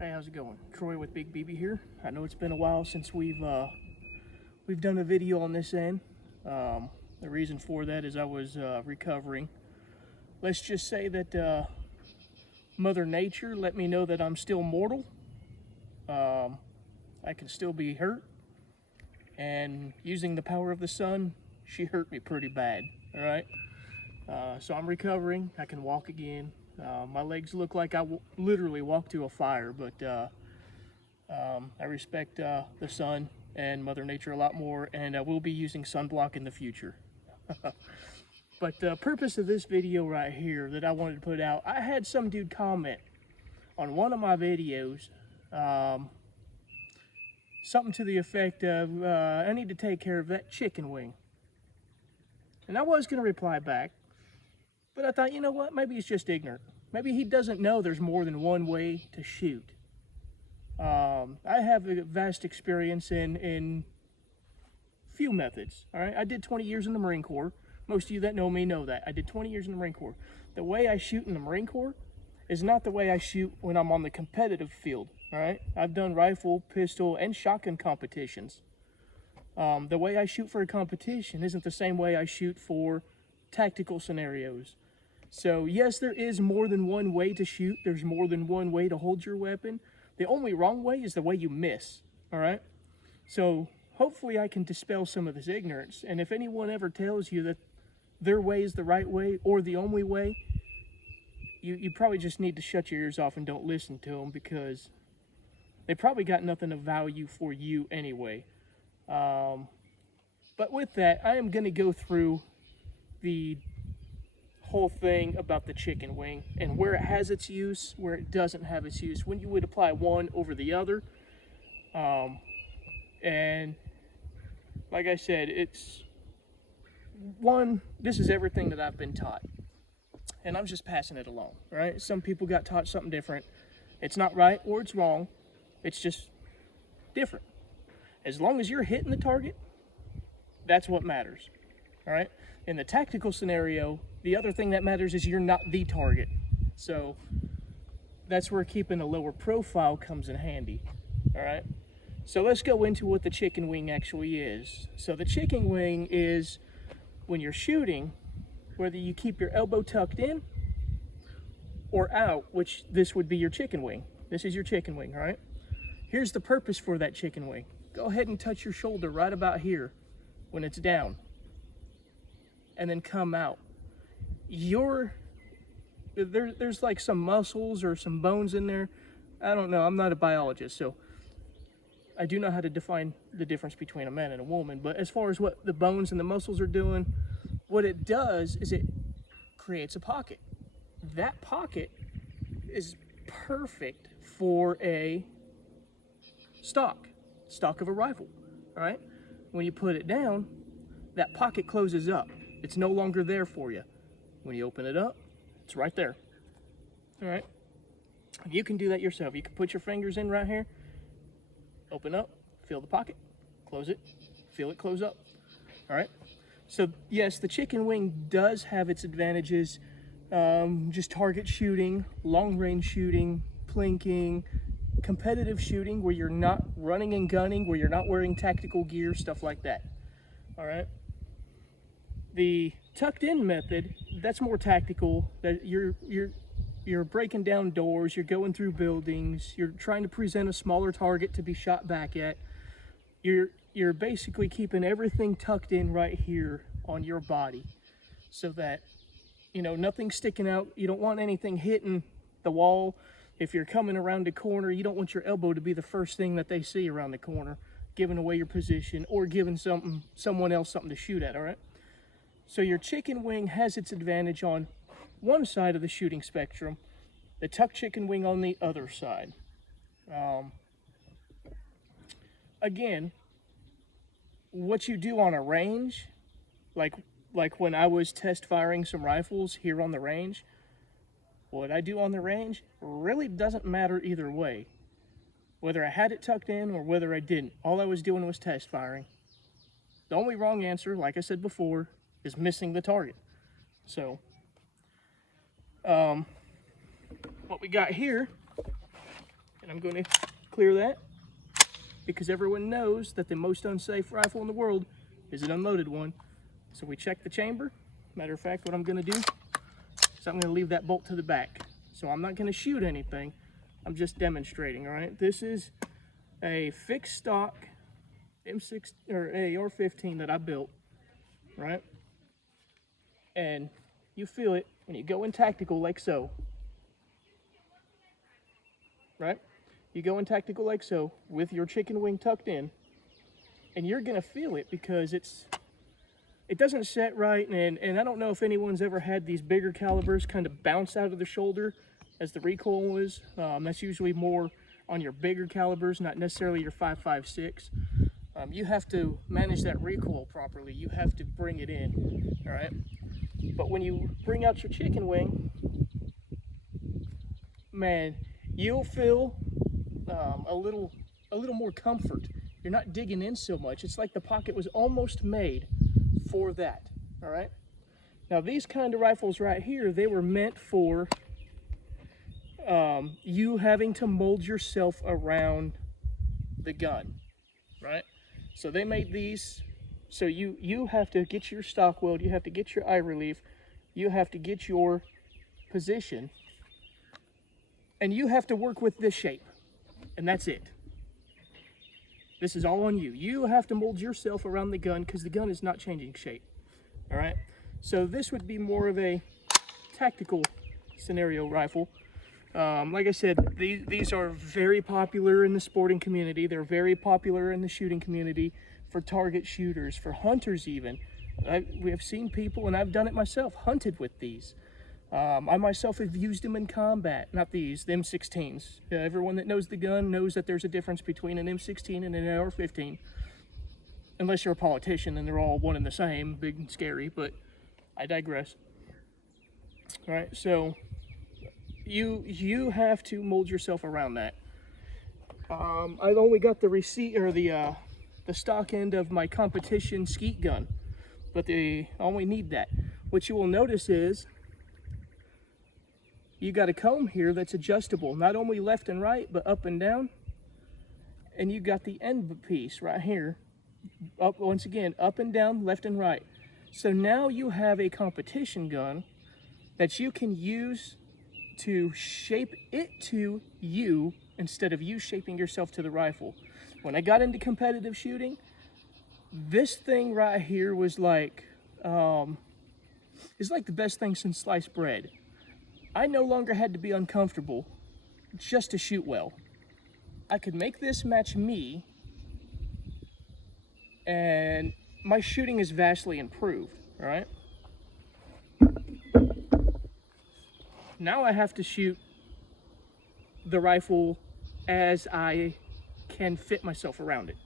Hey, how's it going? Troy with Big BB here. I know it's been a while since we've done a video on this end. The reason for that is I was recovering. Let's just say that Mother Nature let me know that I'm still mortal. I can still be hurt, and using the power of the sun, she hurt me pretty bad. All right, so I'm recovering. I can walk again. My legs look like I literally walked to a fire, but I respect the sun and Mother Nature a lot more, and I will be using sunblock in the future. But the purpose of this video right here that I wanted to put out, I had some dude comment on one of my videos, something to the effect of, I need to take care of that chicken wing. And I was going to reply back, but I thought, you know what, maybe he's just ignorant. Maybe he doesn't know there's more than one way to shoot. I have a vast experience in few methods, all right? I did 20 years in the Marine Corps. Most of you that know me know that. I did 20 years in the Marine Corps. The way I shoot in the Marine Corps is not the way I shoot when I'm on the competitive field, all right? I've done rifle, pistol, and shotgun competitions. The way I shoot for a competition isn't the same way I shoot for tactical scenarios. So yes, there is more than one way to shoot. There's more than one way to hold your weapon. The only wrong way is the way you miss, all right? So hopefully I can dispel some of this ignorance. And if anyone ever tells you that their way is the right way or the only way, you probably just need to shut your ears off and don't listen to them, because they probably got nothing of value for you anyway. But with that, I am going to go through the whole thing about the chicken wing and where it has its use, where it doesn't have its use, when you would apply one over the other. And like I said, this is everything that I've been taught, and I'm just passing it along, right? Some people got taught something different. It's not right or it's wrong. It's just different. As long as you're hitting the target, that's what matters, all right? In the tactical scenario, the other thing that matters is you're not the target. So that's where keeping a lower profile comes in handy, all right? So let's go into what the chicken wing actually is. So the chicken wing is when you're shooting, whether you keep your elbow tucked in or out, which this would be your chicken wing. This is your chicken wing, all right? Here's the purpose for that chicken wing. Go ahead and touch your shoulder right about here when it's down, and then come out. There's like some muscles or some bones in there. I don't know, I'm not a biologist, so I do know how to define the difference between a man and a woman. But as far as what the bones and the muscles are doing, what it does is it creates a pocket. That pocket is perfect for a stock of a rifle, all right? When you put it down, that pocket closes up. It's no longer there for you. When you open it up, it's right there, all right? You can do that yourself. You can put your fingers in right here, open up, feel the pocket, close it, feel it close up, all right? So yes, the chicken wing does have its advantages, just target shooting, long range shooting, plinking, competitive shooting where you're not running and gunning, where you're not wearing tactical gear, stuff like that, all right? The tucked in method, that's more tactical. That you're breaking down doors, you're going through buildings, you're trying to present a smaller target to be shot back at. You're basically keeping everything tucked in right here on your body so that, you know, nothing's sticking out. You don't want anything hitting the wall. If you're coming around the corner, you don't want your elbow to be the first thing that they see around the corner, giving away your position or giving someone else something to shoot at, all right? So your chicken wing has its advantage on one side of the shooting spectrum, the tuck chicken wing on the other side. Again, what you do on a range, like when I was test firing some rifles here on the range, what I do on the range really doesn't matter either way. Whether I had it tucked in or whether I didn't, all I was doing was test firing. The only wrong answer, like I said before, is missing the target. So, what we got here And I'm going to clear that because everyone knows that the most unsafe rifle in the world is an unloaded one. So we check the chamber. Matter of fact, what I'm going to do is I'm going to leave that bolt to the back. So I'm not going to shoot anything. I'm just demonstrating, all right? This is a fixed stock M6 or AR-15 that I built, right? And you feel it when you go in tactical like so, right? You go in tactical like so with your chicken wing tucked in, and you're gonna feel it because it doesn't set right. And I don't know if anyone's ever had these bigger calibers kind of bounce out of the shoulder as the recoil is. That's usually more on your bigger calibers, not necessarily your 5.56. You have to manage that recoil properly. You have to bring it in, all right? But when you bring out your chicken wing, man, you'll feel a little more comfort. You're not digging in so much. It's like the pocket was almost made for that, all right? Now these kind of rifles right here, they were meant for you having to mold yourself around the gun, right? So they made these, so you have to get your stock weld, you have to get your eye relief, you have to get your position, and you have to work with this shape, and that's it. This is all on you. You have to mold yourself around the gun because the gun is not changing shape, all right? So this would be more of a tactical scenario rifle. Like I said, these are very popular in the sporting community. They're very popular in the shooting community for target shooters, for hunters even. We have seen people, and I've done it myself, hunted with these. I myself have used them in combat, not these, the M16s. Everyone that knows the gun knows that there's a difference between an M16 and an AR-15. Unless you're a politician and they're all one and the same, big and scary, but I digress. All right, so you have to mold yourself around that. I've only got the receipt or the stock end of my competition skeet gun, but I only need that. What you will notice is you got a comb here that's adjustable, not only left and right, but up and down. And you got the end piece right here, up once again, up and down, left and right. So now you have a competition gun that you can use to shape it to you instead of you shaping yourself to the rifle. When I got into competitive shooting, this thing right here was like, it's like the best thing since sliced bread. I no longer had to be uncomfortable just to shoot well. I could make this match me, and my shooting is vastly improved, all right? Now I have to shoot the rifle as I can fit myself around it.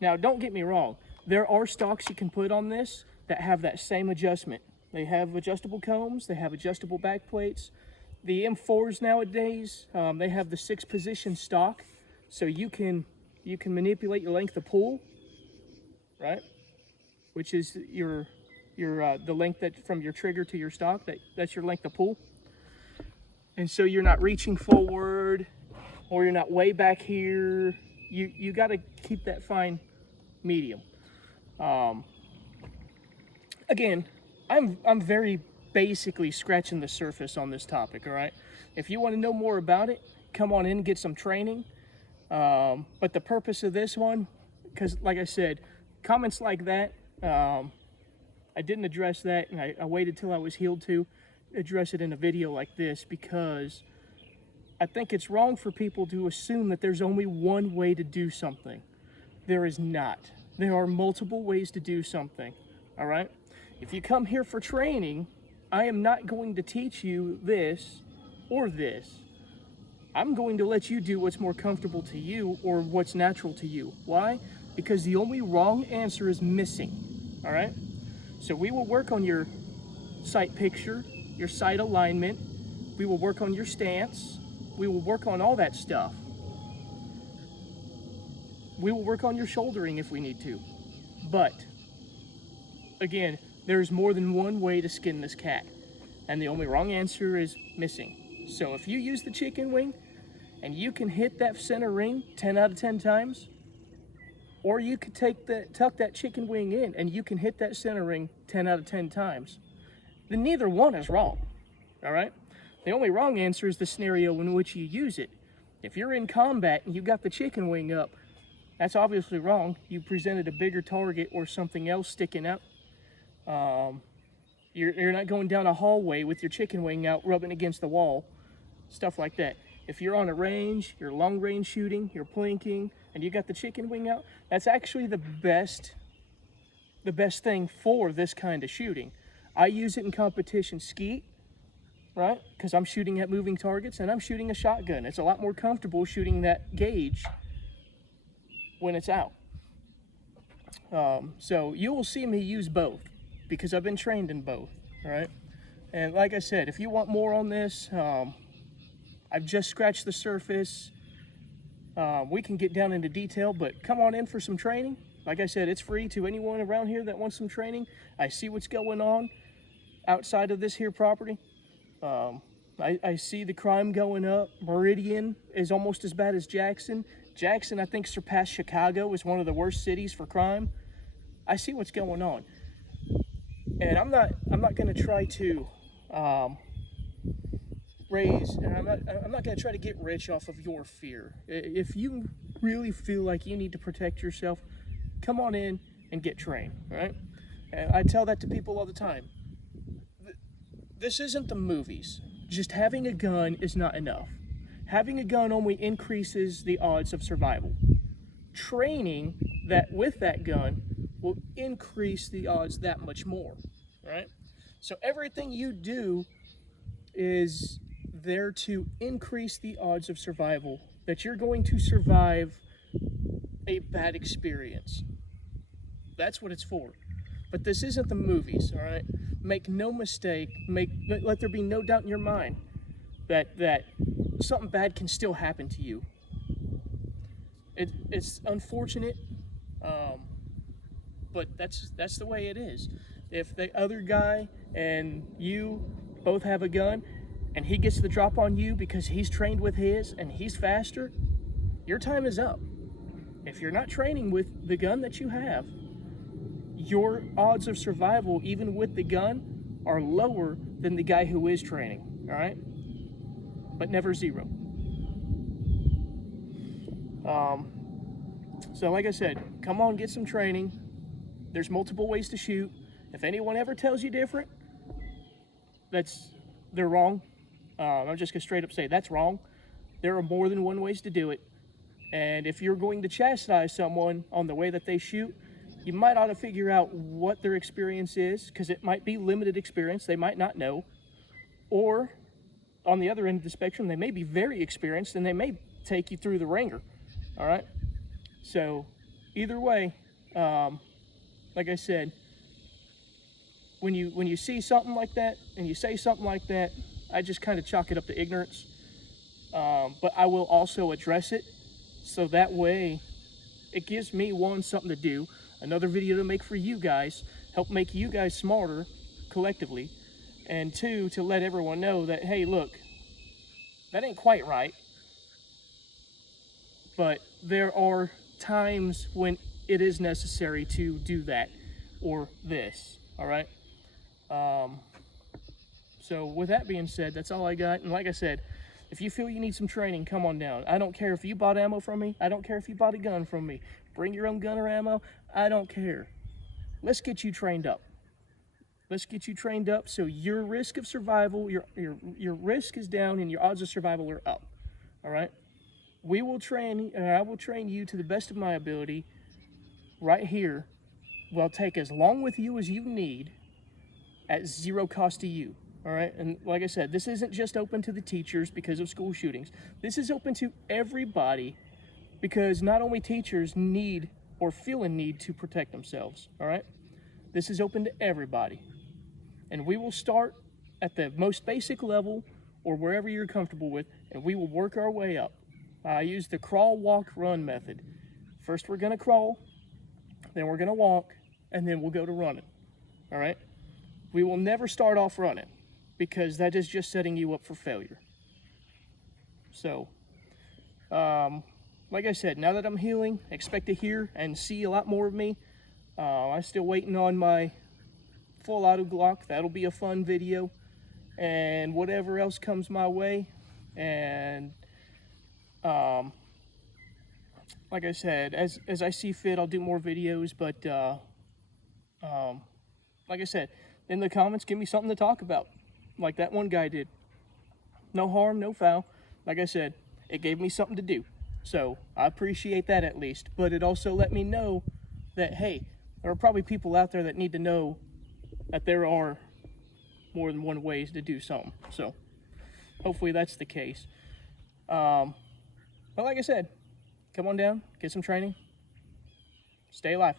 Now, don't get me wrong. There are stocks you can put on this that have that same adjustment. They have adjustable combs, they have adjustable back plates. The M4s nowadays, they have the 6-position stock, so you can manipulate your length of pull, right? Which is the length that from your trigger to your stock, that's your length of pull. And so you're not reaching forward, or you're not way back here. You got to keep that fine medium. Again, I'm very basically scratching the surface on this topic, all right? If you want to know more about it, come on in and get some training. But the purpose of this one, because like I said, comments like that, I didn't address that, and I waited till I was healed to address it in a video like this, because I think it's wrong for people to assume that there's only one way to do something. There is not. There are multiple ways to do something, all right? If you come here for training, I am not going to teach you this or this. I'm going to let you do what's more comfortable to you or what's natural to you. Why? Because the only wrong answer is missing, all right? So we will work on your sight picture, your sight alignment. We will work on your stance. We will work on all that stuff. We will work on your shouldering if we need to. But, again, there's more than one way to skin this cat. And the only wrong answer is missing. So if you use the chicken wing, and you can hit that center ring 10 out of 10 times, or you could tuck that chicken wing in and you can hit that center ring 10 out of 10 times, then neither one is wrong, all right? The only wrong answer is the scenario in which you use it. If you're in combat and you got the chicken wing up, that's obviously wrong. You presented a bigger target or something else sticking out. You're not going down a hallway with your chicken wing out rubbing against the wall, stuff like that. If you're on a range, you're long range shooting, you're plinking, and you got the chicken wing out, that's actually the best thing for this kind of shooting. I use it in competition skeet, right? Because I'm shooting at moving targets and I'm shooting a shotgun. It's a lot more comfortable shooting that gauge when it's out. So you will see me use both because I've been trained in both, all right? And like I said, if you want more on this, I've just scratched the surface. We can get down into detail, but come on in for some training. Like I said, it's free to anyone around here that wants some training. I see what's going on outside of this here property. I see the crime going up. Meridian is almost as bad as Jackson. Jackson, I think, surpassed Chicago as one of the worst cities for crime. I see what's going on. And I'm not going to try to I'm not going to try to get rich off of your fear. If you really feel like you need to protect yourself, come on in and get trained, right? And I tell that to people all the time. This isn't the movies. Just having a gun is not enough. Having a gun only increases the odds of survival. Training that with that gun will increase the odds that much more, right? So everything you do is there to increase the odds of survival, that you're going to survive a bad experience. That's what it's for. But this isn't the movies, all right? Make no mistake, let there be no doubt in your mind that something bad can still happen to you. It's unfortunate, but that's the way it is. If the other guy and you both have a gun and he gets the drop on you because he's trained with his and he's faster, your time is up. If you're not training with the gun that you have, your odds of survival, even with the gun, are lower than the guy who is training, all right? But never zero. So like I said, come on, get some training. There's multiple ways to shoot. If anyone ever tells you different, they're wrong. I'm just gonna straight up say that's wrong. There are more than one ways to do it. And if you're going to chastise someone on the way that they shoot, you might ought to figure out what their experience is, because it might be limited experience. They might not know. Or on the other end of the spectrum, they may be very experienced and they may take you through the ringer. All right. So either way, like I said, when you see something like that and you say something like that, I just kind of chalk it up to ignorance. But I will also address it, so that way it gives me, one, something to do, another video to make for you guys, help make you guys smarter collectively, and two, to let everyone know that, hey, look, that ain't quite right, but there are times when it is necessary to do that or this, all right? So with that being said, that's all I got. And like I said, if you feel you need some training, come on down. I don't care if you bought ammo from me. I don't care if you bought a gun from me. Bring your own gun or ammo. I don't care. Let's get you trained up. Let's get you trained up so your risk of survival, your risk is down and your odds of survival are up. All right? I will train you to the best of my ability right here. We'll take as long with you as you need at zero cost to you. All right, and like I said, this isn't just open to the teachers because of school shootings. This is open to everybody, because not only teachers need or feel a need to protect themselves, all right? This is open to everybody. And we will start at the most basic level or wherever you're comfortable with, and we will work our way up. I use the crawl, walk, run method. First we're gonna crawl, then we're gonna walk, and then we'll go to running, all right? We will never start off running, because that is just setting you up for failure. So Like I said, now that I'm healing, expect to hear and see a lot more of me. I'm still waiting on my full auto Glock. That'll be a fun video, and whatever else comes my way. And like I said, as I see fit, I'll do more videos. But like I said, in the comments, give me something to talk about, like that one guy did. No harm, no foul. Like I said, it gave me something to do, so I appreciate that at least. But it also let me know that, hey, there are probably people out there that need to know that there are more than one ways to do something. So hopefully that's the case. But like I said, come on down, get some training, stay alive.